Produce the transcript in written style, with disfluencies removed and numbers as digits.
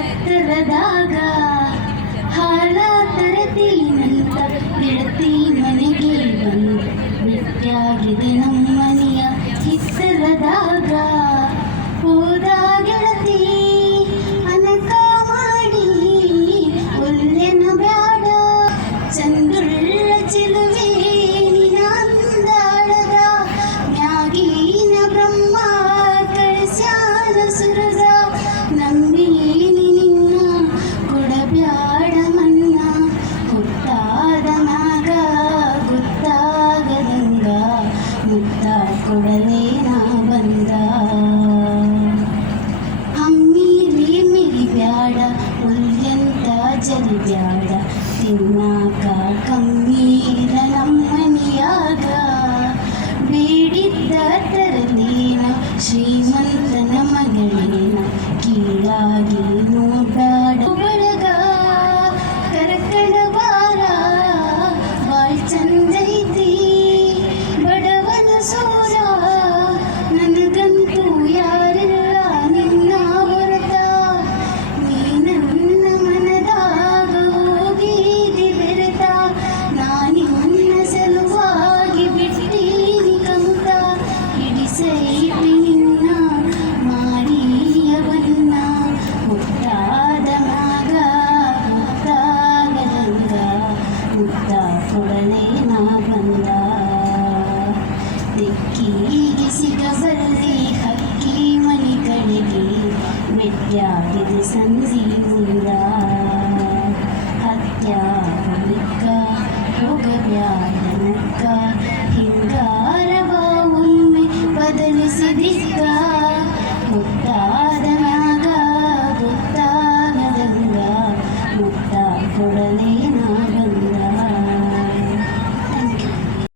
ಹತ್ತರದಾಗ ಹಾಲ ತರತೀನಂತ ಗೆಳತಿ ಮನೆಗೆ ಬಂದು ಭೇಟಿಯಾಗಿದೆ ನಮ್ಮನೆಯ ಹಿತ್ತಲದಾಗ. ಹೋದ ಗೆಳತಿ ಅನಕ ಮಾಡಿ ಒಲ್ಲೆನ ಬ್ಯಾಡ, ಚಂದುಳ್ಳ ಚಿಲುವೆ ನಿನಂದಾಳದ ಮ್ಯಾಗಿನ ಬ್ರಹ್ಮ ಕಳಿಸ್ಯಾನ ಸುರದ. ನಂಬೀನಿ ನಿನ್ನ ಕೊಡಬ್ಯಾಡ ಮನ್ನ, ಹುಟ್ಟಾದ ಮ್ಯಾಗ ಗೊತ್ತಾಗದಂಗ ಮುತ್ತ ಕೊಡಲೇ ನಾ ಬಂದ. ಹಮ್ಮಿಲಿ ಮಿರಿ ಬ್ಯಾಡ ಉಲ್ಯಂತ ಜರಿ ಬ್ಯಾಡ, ತಿನ್ನಾಕ ಕಮ್ಮಿರ ನಮ್ಮನಿಯಾಗ. ಬೇಡಿದ್ದ ತರಲೇನ ಶ್ರೀಮಂತನ ಮಗಳೇನ, ಕೀಳಾಗಿ ನೋಡ್ಬ್ಯಾಡ ಬಳಗ. ಕರಕಡ ಬಾರ ಬಾಳ್ ಚಂದೈತಿ ಬಡವನ ಸೋರ, ನನಗಂತೂ ಯಾರಿಲ್ಲ ನಿನ್ನ ಹೊರತ. ನೀ ನನ್ನ ಮನದಾಗ ಹೋಗಿದಿ ಬೆರೆತ, ನಾನಿನ್ನ ಸಲುವಾಗಿ ಬಿಟ್ಟೀನಿ ಕಮುತ. ಹಿಡಿಸೈತಿ ನಿನ್ನ ಮಾರಿಯವನ್ನ, ಮುಟ್ಟಾದ ಮ್ಯಾಗ ಮುತ್ತಾಗದಂಗ ಮುತ್ತ ಕೊಡಲೇ ನಾ ಬಂದ. ದಿಕ್ಕಿಗೆ ಸಿಗಬಲ್ಲೆ ಹಕ್ಕಿ ಮನೆ ಕಡೆಗೆ, ಬೆಟ್ಟಾಗಿದೆ ಸಂಧಿ ಮುಂದ. ಹತ್ಯಾಗ ಹೋಗಬ್ಯಾಡನಕ್ಕ, ಹಿಂಗಾರವ ಒಮ್ಮೆ ಬದಲಿಸಿದಿಕ್ಕ.